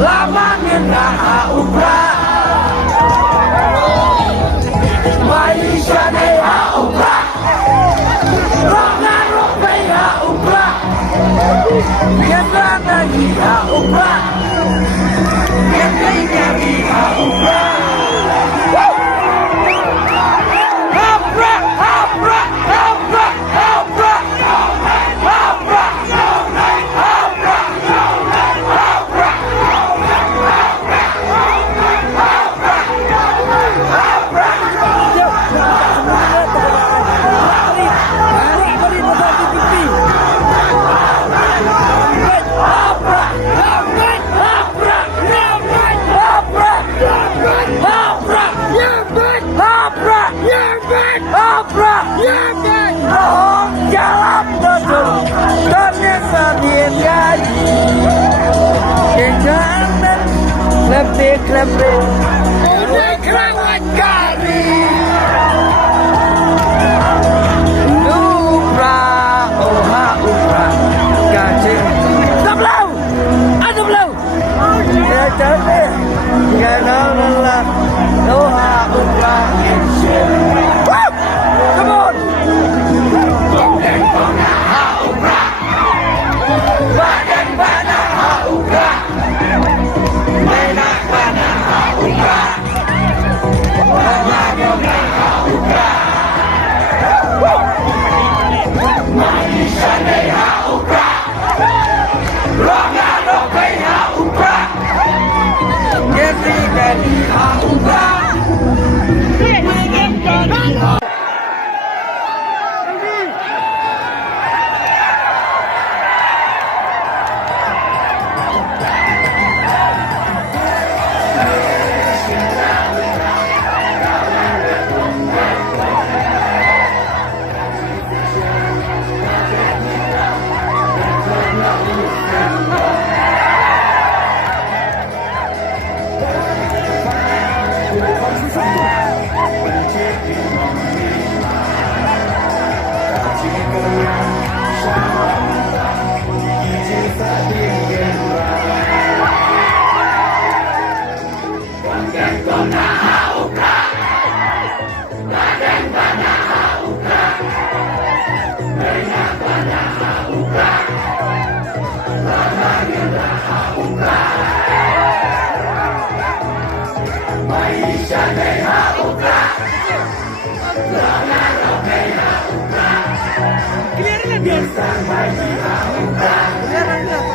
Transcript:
lamangin na haubra maisha na haubra rongan rupay haubra yadra na ni haubra yadra na ni haubra jalan dodol ternyata dia gaji jangan lebih udah kerawat kari lupra oha upra gaji sebelum ya jadi ya lelah oha upra come on badan bana haubra menak bana haubra bana haubra maisha ne haubra rongan rupay haubra yadri kani haubra maisha ne haubra rongan rupay haubra clear na dia sang haubra